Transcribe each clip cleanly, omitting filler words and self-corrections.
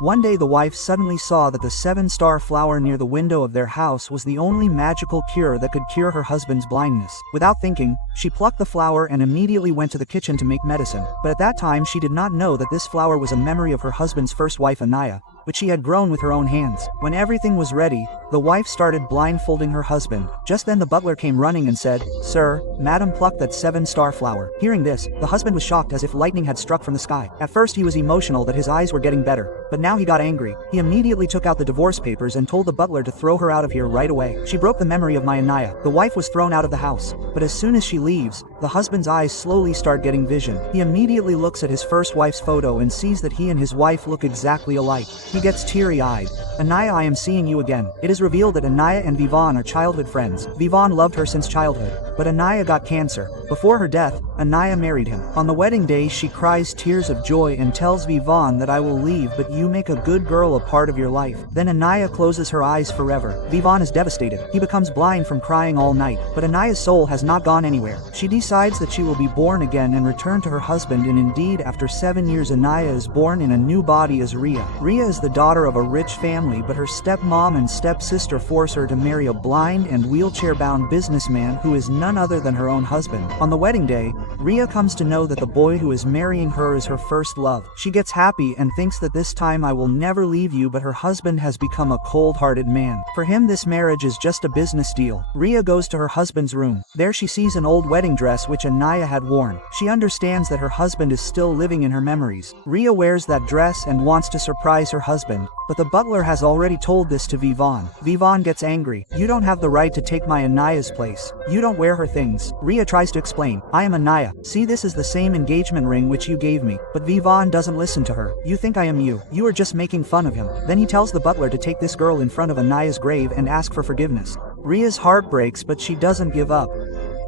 One day the wife suddenly saw that the 7-star flower near the window of their house was the only magical cure that could cure her husband's blindness. Without thinking, she plucked the flower and immediately went to the kitchen to make medicine. But at that time she did not know that this flower was a memory of her husband's first wife Anaya, which she had grown with her own hands. When everything was ready, the wife started blindfolding her husband. Just then the butler came running and said, "Sir, Madam plucked that 7-star flower." Hearing this, the husband was shocked as if lightning had struck from the sky. At first he was emotional that his eyes were getting better, but now he got angry. He immediately took out the divorce papers and told the butler to throw her out of here right away. She broke the memory of my Anaya. The wife was thrown out of the house, but as soon as she leaves, the husband's eyes slowly start getting vision. He immediately looks at his first wife's photo and sees that he and his wife look exactly alike. He gets teary-eyed. "Anaya, I am seeing you again." It is revealed that Anaya and Vivon are childhood friends. Vivon loved her since childhood, but Anaya got cancer. Before her death, Anaya married him. On the wedding day she cries tears of joy and tells Vivon that "I will leave but you make a good girl a part of your life." Then Anaya closes her eyes forever. Vivon is devastated. He becomes blind from crying all night, but Anaya's soul has not gone anywhere. She decides that she will be born again and return to her husband, and indeed after 7 years Anaya is born in a new body as Ria. Ria is the daughter of a rich family, but her stepmom and stepsister force her to marry a blind and wheelchair-bound businessman who is none other than her own husband. On the wedding day, Ria comes to know that the boy who is marrying her is her first love. She gets happy and thinks that this time "I will never leave you," but her husband has become a cold-hearted man. For him this marriage is just a business deal. Ria goes to her husband's room. There she sees an old wedding dress which Anaya had worn. She understands that her husband is still living in her memories. Ria wears that dress and wants to surprise her husband, but the butler has already told this to Vivon. Vivon gets angry. "You don't have the right to take my Anaya's place. You don't wear her things." Ria tries to explain, "I am Anaya. See, this is the same engagement ring which you gave me." But Vivon doesn't listen to her. "You think I am you. You are just making fun of him." Then he tells the butler to take this girl in front of Anaya's grave and ask for forgiveness. Ria's heart breaks, but she doesn't give up.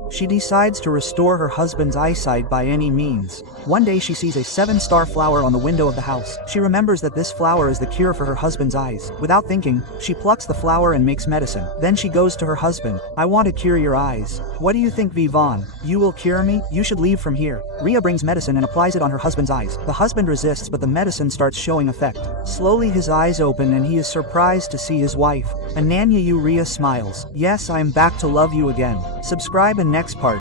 She decides to restore her husband's eyesight by any means. One day she sees a 7-star flower on the window of the house. She remembers that this flower is the cure for her husband's eyes. Without thinking, she plucks the flower and makes medicine. Then she goes to her husband. "I want to cure your eyes. What do you think, Vivon? You will cure me? You should leave from here." Ria brings medicine and applies it on her husband's eyes. The husband resists, but the medicine starts showing effect. Slowly his eyes open and he is surprised to see his wife. "Ananya, you." Ria smiles. "Yes, I am back to love you again." Subscribe in next part.